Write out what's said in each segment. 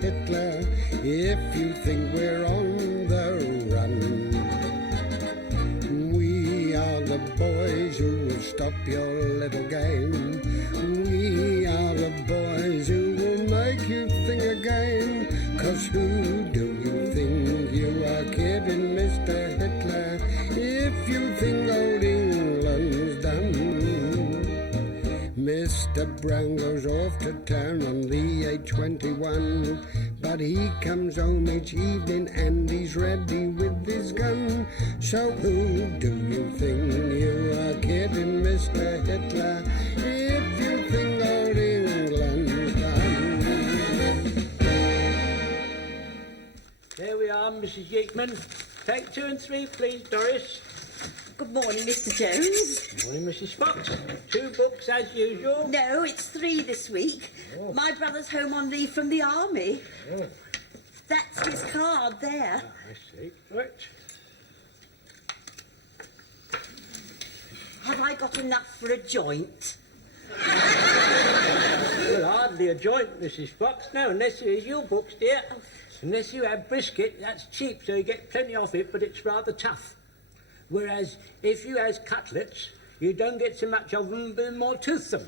Hitler if you think we're on the run. We are the boys who will stop your little game. We are the boys who will make you think again. 'Cause who do you think you are kidding, Mr. Hitler, if you think old England's done? Mr. Brown goes off to town on the A21, but he comes home each evening and he's ready with his gun. So who do you think you are kidding, Mr. Hitler, if you think old England's done? There we are, Mrs. Yeatman. Take 2 and 3, please, Doris. Good morning, Mr. Jones. Good morning, Mrs. Fox. 2 books as usual? No, it's 3 this week. Oh. My brother's home on leave from the army. Oh. That's his card there. I see. Right. Have I got enough for a joint? Well, hardly a joint, Mrs. Fox. No, unless it is your books, dear. Unless you have brisket, that's cheap, so you get plenty of it, but it's rather tough. Whereas if you has cutlets, you don't get so much of them, but more toothsome.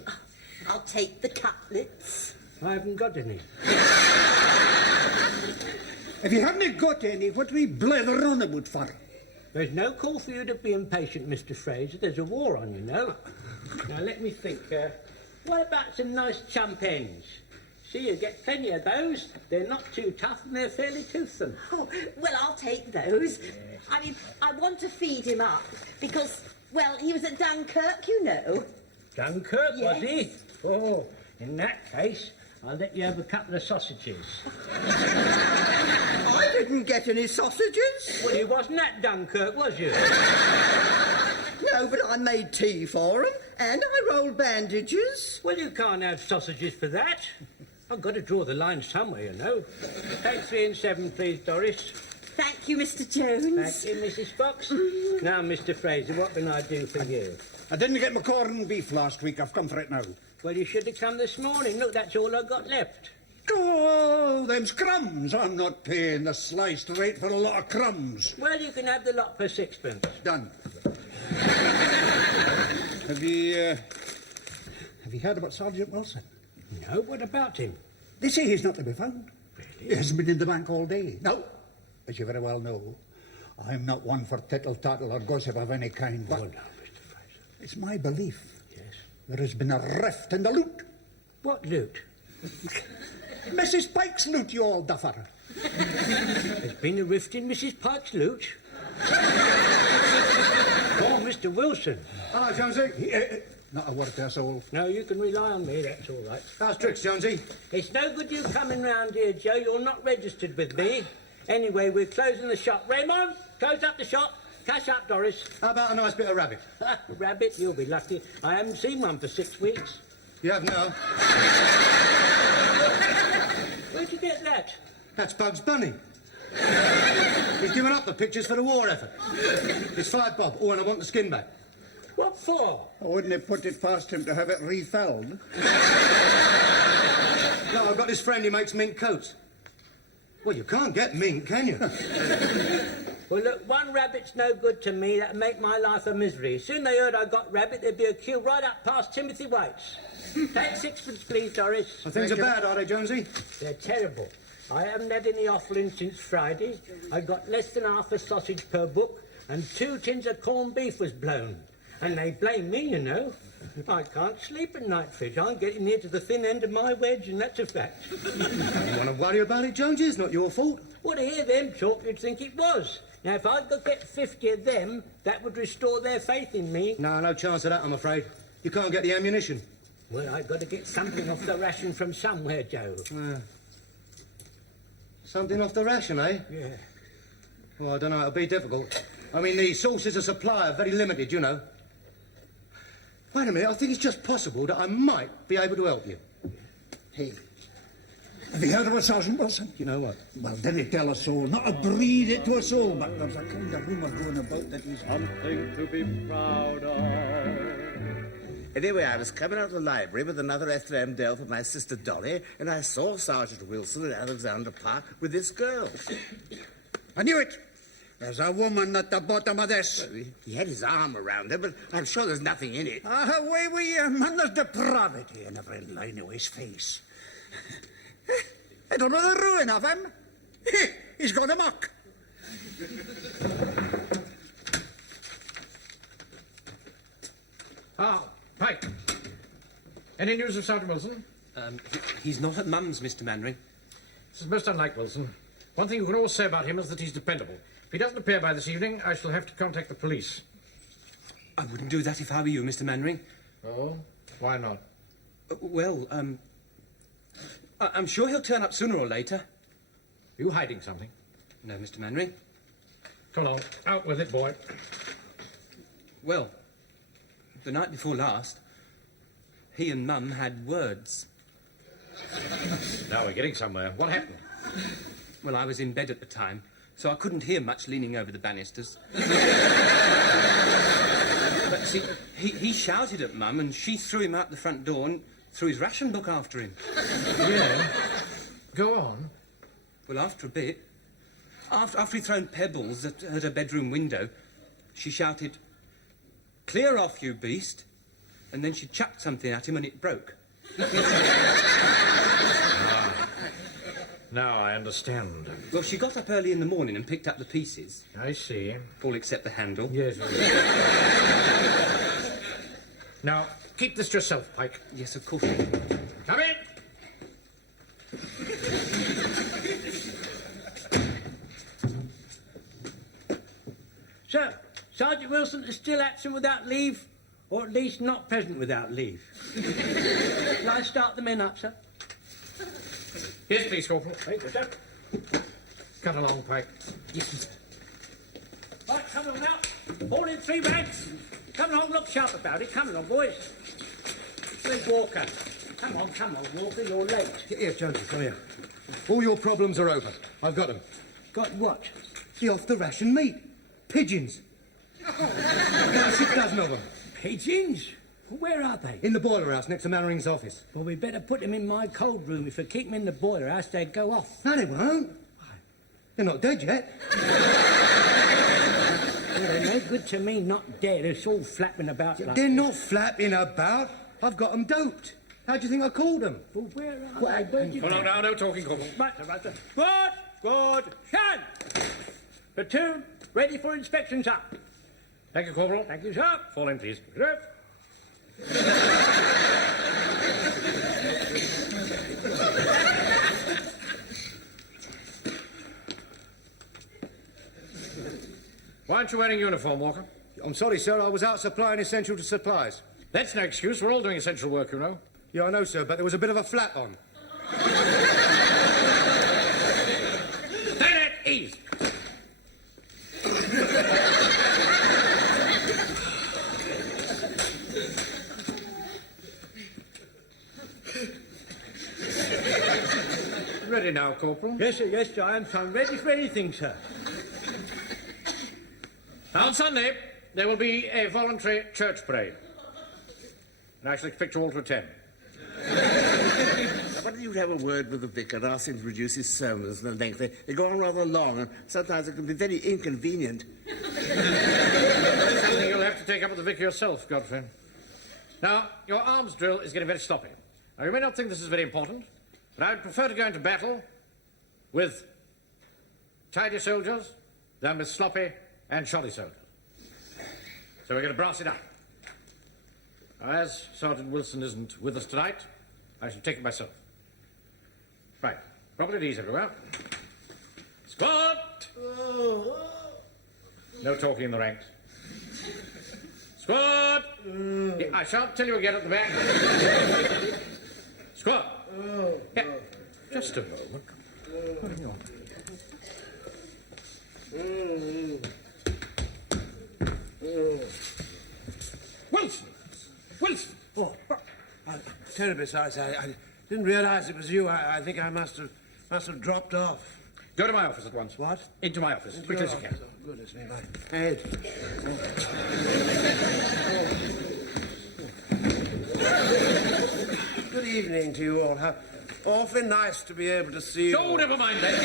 I'll take the cutlets. I haven't got any. If you haven't got any, what are we blather on about for? There's no call for you to be impatient, Mr. Frazer. There's a war on, you know. Now, let me think. What about some nice chump ends? See, you get plenty of those. They're not too tough and they're fairly toothsome. Oh, well, I'll take those. I mean, I want to feed him up because, well, he was at Dunkirk, you know. Dunkirk, Yes. was he? Oh, in that case, I'll let you have a couple of sausages. I didn't get any sausages. Well, you wasn't at Dunkirk, was you? No, but I made tea for him, and I rolled bandages. Well, you can't have sausages for that. I've got to draw the line somewhere, you know. Take 3 and 7, please, Doris. Thank you, Mr. Jones. Thank you, Mrs. Fox. Now, Mr. Frazer, what can I do for you? I didn't get my corned beef last week. I've come for it now. Well, you should have come this morning. Look, that's all I got left. Oh, them's crumbs. I'm not paying the sliced rate for a lot of crumbs. Well, you can have the lot for 6pence. Done. Have you heard about Sergeant Wilson? No, what about him? They say he's not to be found. Really? He hasn't been in the bank all day. Now, as you very well know, I'm not one for tittle-tattle or gossip of any kind, but Oh, no, Mr. Frazer. it's my belief Yes. there has been a rift in the loot. What loot? Mrs. Pike's loot, you old duffer. There's been a rift in Mrs. Pike's loot? Oh, Mr. Wilson. Hello, Jonesy. Not a word to a soul. No, you can rely on me, that's all right. How's tricks, Jonesy? It's no good you coming round here, Joe. You're not registered with me. Anyway, we're closing the shop. Raymond, close up the shop. Cash up, Doris. How about a nice bit of rabbit? Rabbit, you'll be lucky. I haven't seen one for 6 weeks. You have now. Where'd you get that? That's Bugs Bunny. He's given up the pictures for the war effort. It's 5 bob. Oh, and I want the skin back. What for? I wouldn't have put it past him to have it refilled. No, I've got this friend who makes mink coats. Well, you can't get mink, can you? Well, look, one rabbit's no good to me. That'd make my life a misery. Soon they heard I got rabbit, there'd be a queue right up past Timothy White's. Take 6pence, please, Doris. Well, things are bad, are they, Jonesy? They're terrible. I haven't had any offering since Friday. I got less than half a sausage per book, and 2 tins of corned beef was blown. And they blame me, you know. I can't sleep at night, Fish. I'm getting near to the thin end of my wedge, and that's a fact. You don't want to worry about it, Jonesy. It's not your fault. Well, to hear them talk, you'd think it was. Now, if I could get 50 of them, that would restore their faith in me. No chance of that, I'm afraid. You can't get the ammunition. Well, I've got to get something off the ration from somewhere, Joe. Something off the ration, eh? Yeah. Well, I don't know. It'll be difficult. I mean, the sources of supply are very limited, you know. Wait a minute. I think it's just possible that I might be able to help you. Hey, have you heard of a Sergeant Wilson? You know what? Well, didn't tell a soul, not a breathe it to a soul, but there's a kind of rumour going about that he's... Something to be proud of. Anyway, I was coming out of the library with another Athur Dell for my sister Dolly, and I saw Sergeant Wilson at Alexander Park with this girl. I knew it. There's a woman at the bottom of this. He had his arm around her, but I'm sure there's nothing in it. Away with you, man. There's depravity in every line of his face. I don't know the ruin of him. He's gone amok. Ah, Pike. Any news of Sergeant Wilson? He's not at Mum's, Mr. Mainwaring. This is most unlike Wilson. One thing you can always say about him is that he's dependable. If he doesn't appear by this evening, I shall have to contact the police. I wouldn't do that if I were you, Mr. Mainwaring. Oh? Why not? I'm sure he'll turn up sooner or later. You hiding something? No, Mr. Mainwaring. Come along. Out with it, boy. Well, the night before last, he and Mum had words. Now we're getting somewhere. What happened? Well, I was in bed at the time, so I couldn't hear much leaning over the banisters. But see, he shouted at Mum, and she threw him out the front door and threw his ration book after him. Yeah? Go on. Well, after a bit, after he'd thrown pebbles at her bedroom window, she shouted, "Clear off, you beast!" And then she chucked something at him and it broke. Now I understand. Well, she got up early in the morning and picked up the pieces. I see. All except the handle. Yes. Now, keep this to yourself, Pike. Yes, of course. Come in! So, Sergeant Wilson is still absent without leave, or at least not present without leave. Shall I start the men up, sir? Yes, please, Corporal. Thank you, sir. Cut along, Pike. Yes, sir. Right, come along now. All in 3 ranks. Come along, look sharp about it. Come along, boys. Where's Walker? Come on, Walker, you're late. Here, Jonesy, come here. All your problems are over. I've got them. Got what? The off-the-ration meat. Pigeons. About 6 dozen of them. Pigeons? Where are they? In the boiler house next to Mainwaring's office. Well, we better put them in my cold room. If we keep them in the boiler house, they'd go off. No, they won't. They're not dead yet. Well, they're no good to me, not dead. It's all flapping about like They're this. not flapping about. I've got them doped. How do you think I called them? Well, where are they? Where did Come along now, no talking, Corporal. Right, sir. Good. Shun! Platoon, ready for inspection, sir. Thank you, Corporal. Thank you, sir. Fall in, please. Why aren't you wearing uniform, Walker? I'm sorry, sir. I was out supplying essential to supplies. That's no excuse. We're all doing essential work, you know. Yeah, I know, sir, but there was a bit of a flat on. Stand at ease. Ready now, Corporal? Yes, sir, I am, sir. I'm ready for anything, sir. Now, on Sunday, there will be a voluntary church parade. And I shall expect you all to attend. Why don't you have a word with the vicar and ask him to reduce his sermons in length? They go on rather long, and sometimes it can be very inconvenient. Something you'll have to take up with the vicar yourself, Godfrey. Now, your arms drill is getting very sloppy. Now, you may not think this is very important, but I would prefer to go into battle with tidy soldiers than with sloppy and shoddy soldiers. So we're going to brass it up. Now, as Sergeant Wilson isn't with us tonight, I shall take it myself. Right. Properly at ease everywhere. Squad! No talking in the ranks. Squad! Yeah, I shan't tell you again at the back. Squad! Yeah. Just a moment. What are you on? Wilson! Wilson! Oh, I'm terribly sorry, sir. I didn't realise it was you. I think I must have dropped off. Go to my office at once. What? Into my office, as quickly as you can. Oh, goodness me, my head. evening to you all. How awfully nice to be able to see you. Oh, never mind that.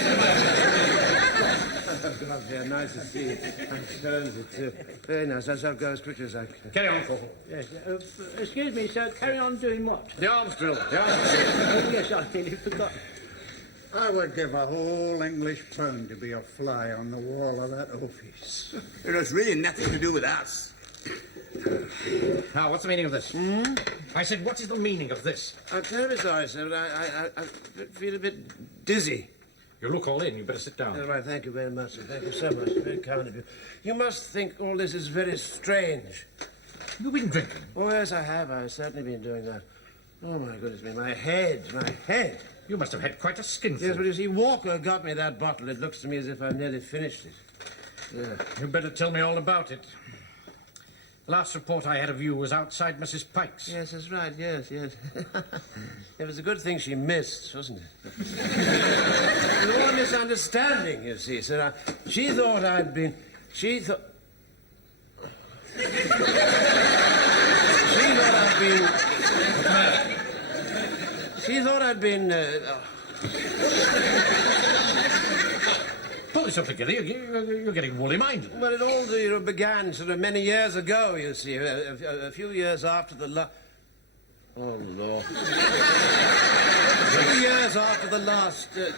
God, yeah, nice to see you. It's very nice. I'll go as quickly as I can. Carry on, Corporal. Yes, excuse me, sir. Carry on doing what? The arms drill. The arms Oh, yes, I nearly forgot. I would give a whole English pound to be a fly on the wall of that office. It has really nothing to do with us. Now, what's the meaning of this? I said, what is the meaning of this? I'm terribly sorry, sir, but I feel a bit dizzy. You look all in. You better sit down. All right, thank you very much, sir. Thank you so much. Very kind of you. You must think all this is very strange. You've been drinking. Oh, yes, I have. I've certainly been doing that. Oh, my goodness me, my head. You must have had quite a skinful. Yes, but you see, Walker got me that bottle. It looks to me as if I've nearly finished it. Yeah. You better tell me all about it. The last report I had of you was outside Mrs. Pike's. Yes, that's right, yes. It was a good thing she missed, wasn't it? It was all a misunderstanding, you see, sir. She thought I'd been... She thought I'd been... Pull yourself together. You're getting woolly-minded. Well, it all began sort of many years ago, you see, a few years after the Oh, Lord. A few years after the last... What's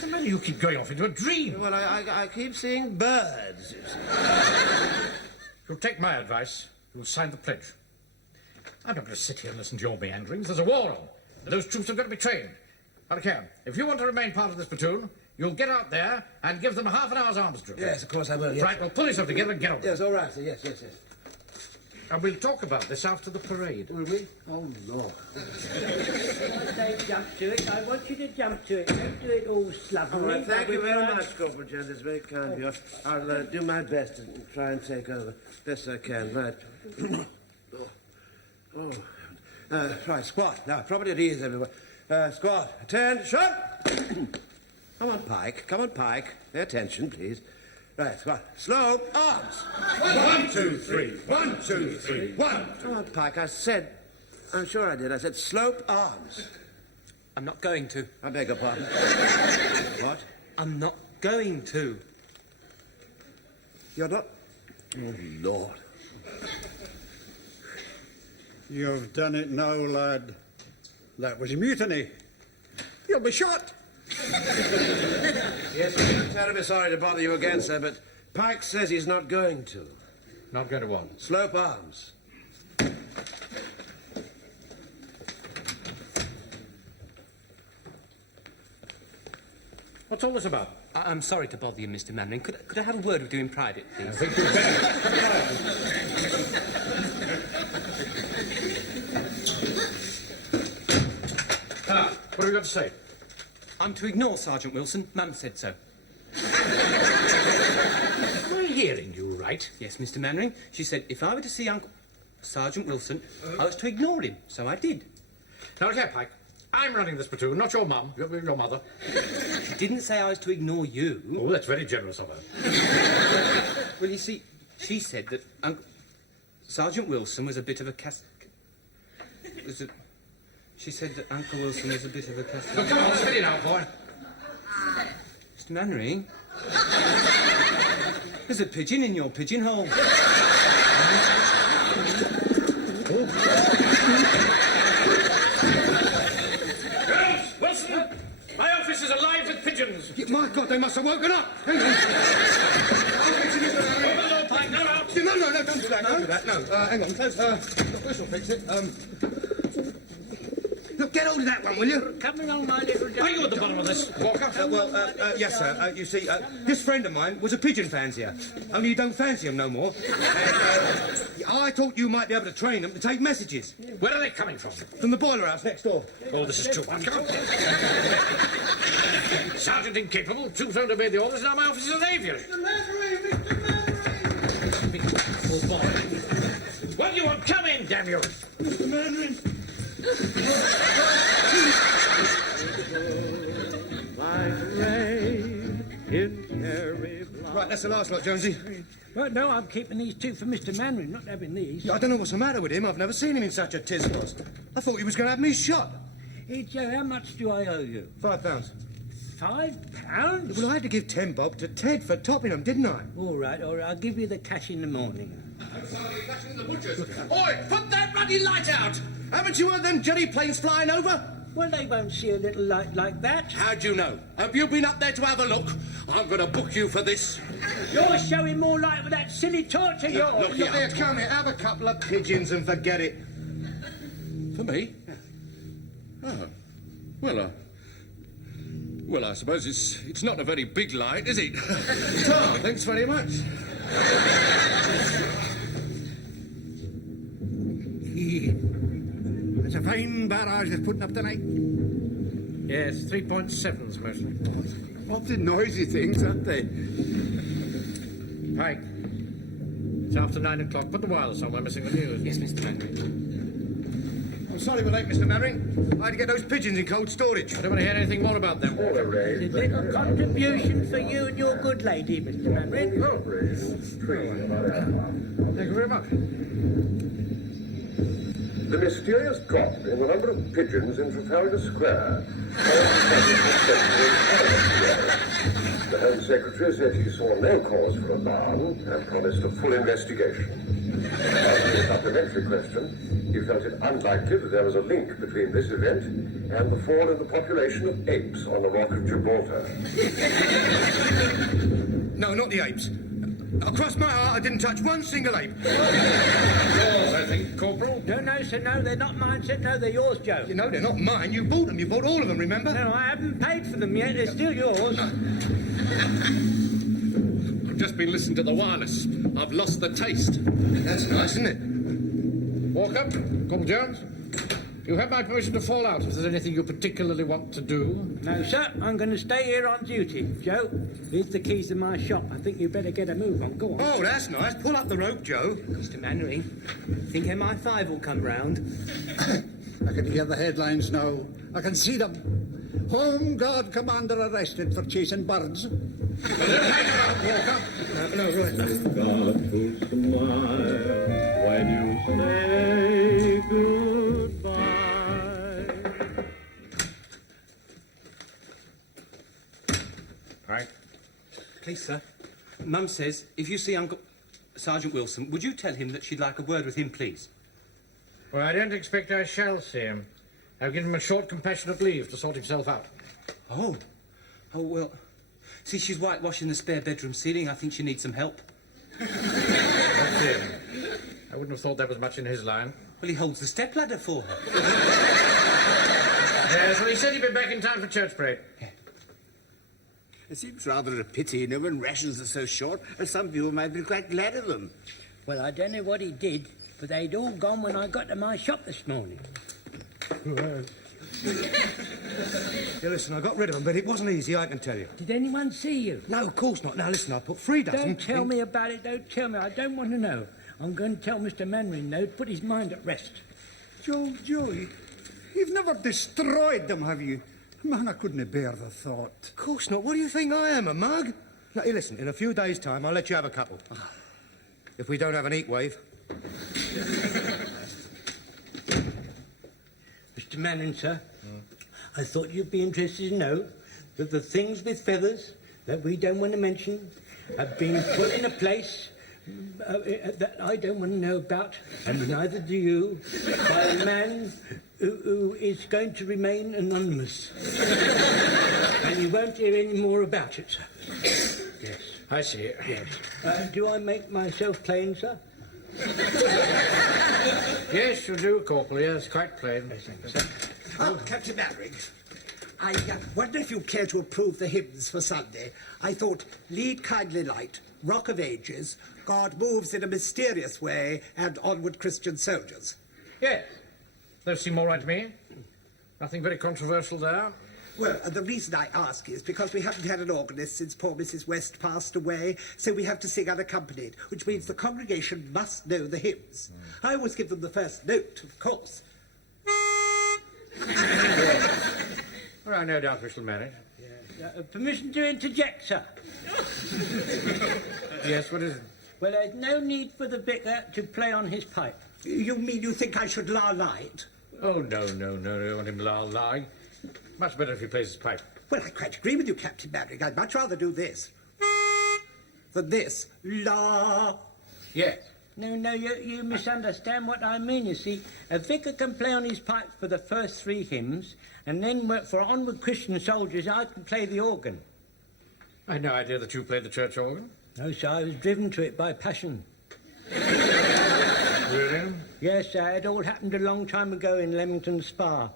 the matter? You keep going off into a dream. Well, I keep seeing birds, you see. You'll take my advice. You'll sign the pledge. I'm not going to sit here and listen to your meanderings. There's a war on. And those troops have got to be trained. Now, Capt, if you want to remain part of this platoon, you'll get out there and give them half an hour's arms drill. Yes, of course I will, yes. Right, well, pull yourself together and get on. Yes, all right, sir. Yes. And we'll talk about this after the parade. Will we? Oh, Lord. Don't jump to it. I want you to jump to it. Don't do it all slovenly. All right, thank you very much, Corporal Jones. It's very kind of you. I'll do my best to try and take over best I can. Right. Right, squat. Now, properly at ease, everyone. Squat. Attention! Come on, Pike. Pay attention, please. Right, squat. Slow. Arms. 1, 2, 3. 1, 2, 3. 1. Come on, Pike. I'm sure I did. I said slope arms. I'm not going to. I beg your pardon. What? I'm not going to. You're not... Oh, Lord. You've done it now, lad. That was mutiny. You'll be shot. Yes, I'm terribly sorry to bother you again, sir, but Pike says he's not going to. Not going to what? Slope arms. What's all this about? I'm sorry to bother you, Mr. Mainwaring. Could I have a word with you in private, please? I think you'd better. What have you got to say? I'm to ignore Sergeant Wilson. Mum said so. Am I hearing you right? Yes, Mr. Mainwaring. She said if I were to see Uncle Sergeant Wilson, I was to ignore him. So I did. Now, look here, Pike. I'm running this platoon, not your mum, your mother. She didn't say I was to ignore you. Oh, that's very generous of her. Well, you see, she said that Sergeant Wilson was a bit of a She said that Uncle Wilson was a bit of a Well, come on, spit it out, boy. Mr. Mainwaring, there's a pigeon in your pigeonhole. Wilson, my office is alive with pigeons. My God, they must have woken up. Hang on. Over the door, Pike, no out. No, don't do that. No, hang on. This will fix it. Look, get hold of that one, will you? Come along, my little... Are you at the bottom of this, Walker? Yes, sir. You see, this friend of mine was a pigeon fancier. Only you don't fancy him no more. I thought you might be able to train them to take messages. Where are they coming from? From the boiler house next door. Oh, this is too much. Come on. Sergeant incapable, too thrown to obey the orders, now my office is an aviary. Mr. Mainwaring! Oh, boy. What do you want? Come in, damn you. Mr. Mainwaring! Right, that's the last lot, Jonesy. Well, no, I'm keeping these two for Mr. Mainwaring, not having these. Yeah, I don't know what's the matter with him. I've never seen him in such a tiswas. I thought he was going to have me shot. Hey, Joe, how much do I owe you? £5. £5? Well, I had to give 10 bob to Ted for topping them, didn't I? All right, I'll give you the cash in the morning. Oi, put that ruddy light out! Haven't you heard them jelly planes flying over? Well, they won't see a little light like that. How'd you know? Have you been up there to have a look? I'm going to book you for this. You're showing more light with that silly torch of yours. Look here, come here, have a couple of pigeons and forget it. For me? Oh. Well, I suppose it's not a very big light, is it? Oh, thanks very much. It's a fine barrage they're putting up tonight. Yes, 3.7s mostly. Awfully noisy things, aren't they? Pike. It's after 9 o'clock. Put the wireless on. We're missing the news. Yes, Mr. Mainwaring. I'm sorry we're late, Mr. Mainwaring. I had to get those pigeons in cold storage. I don't want to hear anything more about them. A little contribution for you and your good lady, Mr. Mainwaring. Oh. Thank you very much. The mysterious drop in the number of pigeons in Trafalgar Square. The Home Secretary said he saw no cause for alarm and promised a full investigation. After a supplementary question, he felt it unlikely that there was a link between this event and the fall in the population of apes on the Rock of Gibraltar. No, not the apes. Across my heart, I didn't touch one single ape. Yours, I think, Corporal. No, sir, no, they're not mine, sir. No, they're yours, Joe. You know, they're not mine. You bought them. You bought all of them, remember? No, I haven't paid for them yet. They're still yours. I've just been listening to the wireless. I've lost the taste. That's nice, isn't it? Walker, Corporal Jones, you have my permission to fall out if there's anything you particularly want to do. No, sir, I'm going to stay here on duty. Joe, here's the keys to my shop. I think you better get a move on. Go on. Oh, that's nice. Pull up the rope, Joe. Mr. Mainwaring, think MI5 will come round. I can hear the headlines now. I can see them. Home Guard commander arrested for chasing birds. No, right. God to smile when you say goodbye. Right. Please, sir. Mum says if you see Uncle Sergeant Wilson, would you tell him that she'd like a word with him, please? Well, I don't expect I shall see him. I've given him a short compassionate leave to sort himself out. Oh, well. See, she's whitewashing the spare bedroom ceiling. I think she needs some help. That's it. I wouldn't have thought there was much in his line. Well, he holds the stepladder for her. Yes, well, he said he'd be back in time for church parade. It seems rather a pity, when rations are so short, and some people might be quite glad of them. Well, I don't know what he did, but they'd all gone when I got to my shop this morning. Yeah, listen, I got rid of them, but it wasn't easy, I can tell you. Did anyone see you? No, of course not. Now, listen, I put 3 dozen... Don't tell me about it. Don't tell me. I don't want to know. I'm going to tell Mr. Mainwaring, though, to put his mind at rest. Joe, you've never destroyed them, have you? Man, I couldn't bear the thought. Of course not. What do you think I am, a mug? Now, hey, listen, in a few days' time, I'll let you have a couple. If we don't have an heat wave. Mr. Mainwaring, sir, I thought you'd be interested to know that the things with feathers that we don't want to mention have been put in a place that I don't want to know about, and neither do you, by a man who is going to remain anonymous. And you won't hear any more about it, sir. Yes. I see it. Yes. Do I make myself plain, sir? Yes, you do, Corporal. Yes, quite plain. Captain Mainwaring, I wonder if you'd care to approve the hymns for Sunday. I thought, Lead Kindly Light, Rock of Ages, God moves in a mysterious way, and Onward Christian Soldiers. Yes. Those seem all right to me. Nothing very controversial there. Well, the reason I ask is because we haven't had an organist since poor Mrs. West passed away, so we have to sing unaccompanied, which means the congregation must know the hymns. I always give them the first note, of course. Well, no doubt we shall manage. Permission to interject, sir? Yes, what is it? Well, there's no need for the vicar to play on his pipe. You mean you think I should la light? Oh, no, I want him lying. Much better if he plays his pipe. Well, I quite agree with you, Captain Maverick. I'd much rather do this than this. La. Yes. No, you misunderstand what I mean, you see. A vicar can play on his pipe for the first 3 hymns, and then for Onward Christian Soldiers, I can play the organ. I had no idea that you played the church organ. No, sir, I was driven to it by passion. Really? Yes, sir, it all happened a long time ago in Leamington Spa.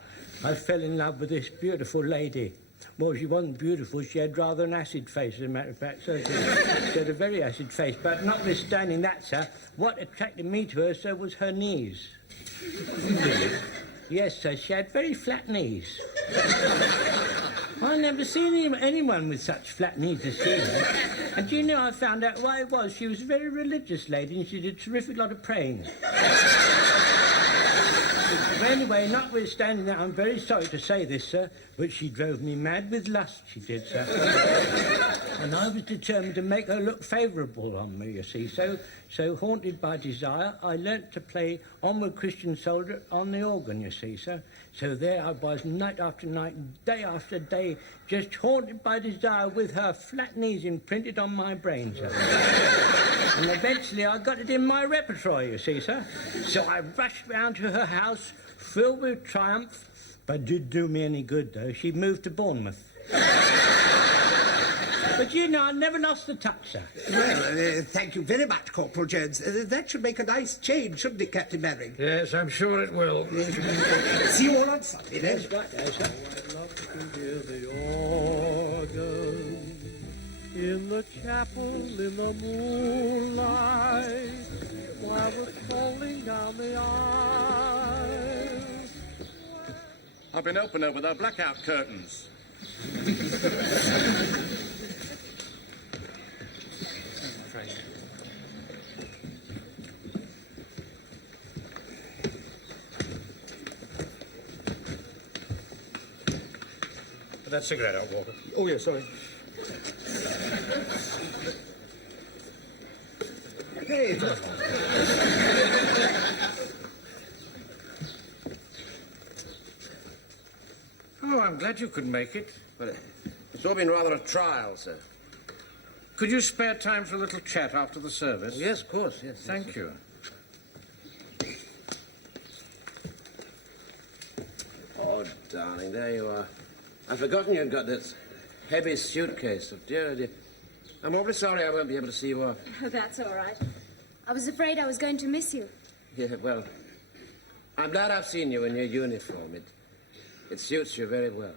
I fell in love with this beautiful lady. Well, she wasn't beautiful, she had rather an acid face, as a matter of fact, so she had a very acid face. But notwithstanding that, sir, what attracted me to her, sir, was her knees. Yes, sir, she had very flat knees. I never seen anyone with such flat knees as she had. And do you know, I found out why it was? She was a very religious lady and she did a terrific lot of praying. But anyway, notwithstanding that, I'm very sorry to say this, sir, but she drove me mad with lust, she did, sir. And I was determined to make her look favourable on me, you see. So haunted by desire, I learnt to play Onward Christian Soldier on the organ, you see, sir. So there I was, night after night, day after day, just haunted by desire with her flat knees imprinted on my brain, sir. And eventually I got it in my repertoire, you see, sir. So I rushed round to her house, filled with triumph, but it didn't do me any good, though. She moved to Bournemouth. But, you know, I never lost the touch, sir. Well, thank you very much, Corporal Jones. That should make a nice change, shouldn't it, Captain Maverick? Yes, I'm sure it will. See you all on Sunday, then. Yes, right there, sir. I'd love to hear the organ in the chapel in the moonlight while it's falling down the aisle. I've been helping her with her blackout curtains. Put that cigarette out, Walker. Oh, yeah, sorry. Hey, Oh, I'm glad you could make it. Well, it's all been rather a trial, sir. Could you spare time for a little chat after the service? Yes, of course, yes. Thank you. Oh, darling, there you are. I'd forgotten you'd got this heavy suitcase. Oh, dear, dear. I'm awfully sorry I won't be able to see you off. Oh, that's all right. I was afraid I was going to miss you. Yeah, well, I'm glad I've seen you in your uniform. It suits you very well.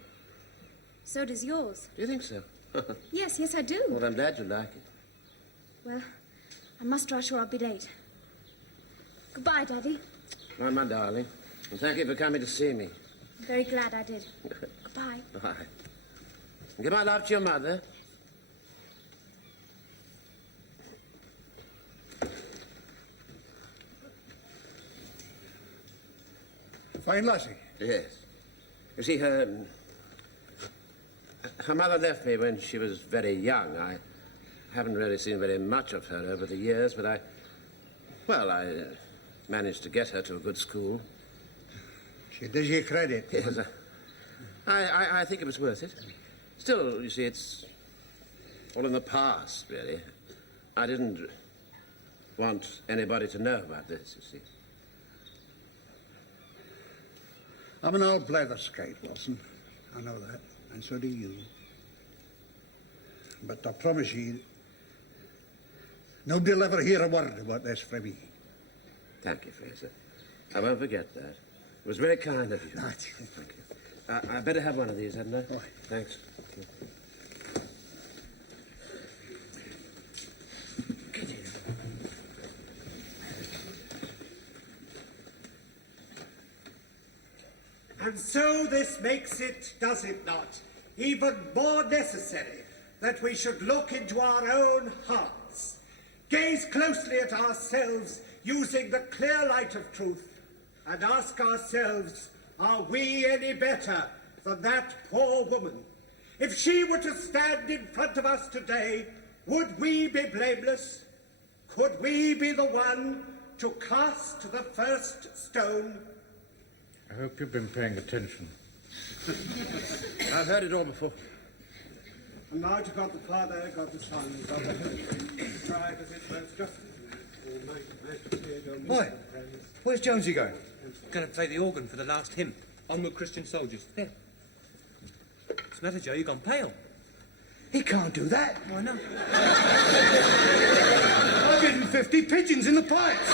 So does yours. Do you think so? Yes, yes, I do. Well, I'm glad you like it. Well, I must rush or I'll be late. Goodbye, Daddy. Right, my darling. And thank you for coming to see me. I'm very glad I did. Goodbye. Bye. And give my love to your mother. Fine lassie. Yes. You see, her mother left me when she was very young. I haven't really seen very much of her over the years, but I managed to get her to a good school. She does you credit. Yes, I think it was worth it. Still, you see, it's all in the past, really. I didn't want anybody to know about this, you see. I'm an old blatherskate, Watson. I know that, and so do you. But I promise you, nobody'll ever hear a word about this from me. Thank you, Frazer. I won't forget that. It was very kind of you. Right. Thank you. I better have one of these, hadn't I? Oh. Thanks. And so this makes it, does it not, even more necessary that we should look into our own hearts, gaze closely at ourselves using the clear light of truth, and ask ourselves, are we any better than that poor woman? If she were to stand in front of us today, would we be blameless? Could we be the one to cast the first stone? I hope you've been paying attention. I've heard it all before. And now to God the Father, God the Son, God the Holy Spirit, tried as it most justly. Boy, where's Jonesy going? Going to play the organ for the last hymn. Onward, Christian soldiers. There. What's the matter, Joe? You've gone pale. He can't do that. Why not? 150 pigeons in the pipes.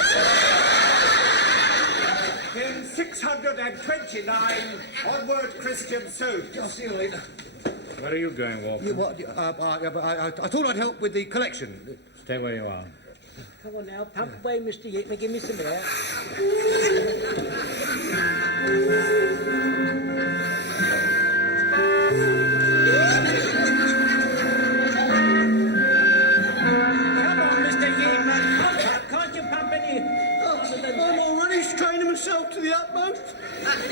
In 629, onward, Christian soldiers. I'll see you later. Where are you going, Walker? I thought I'd help with the collection. Stay where you are. Come on now, pump away, Mr. Yeatman. Give me some air. Come on, Mr. Yeatman. Can't you pump any? I'm already straining myself to the utmost. Thank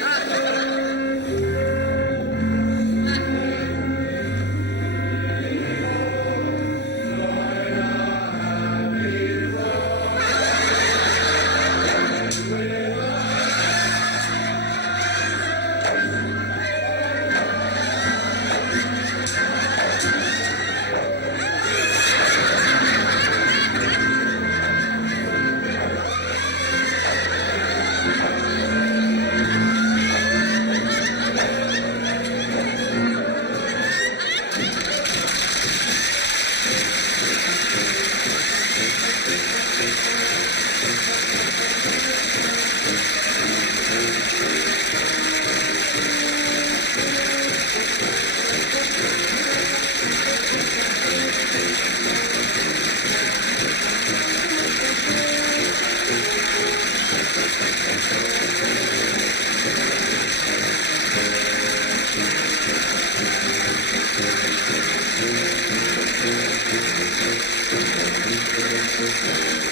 you.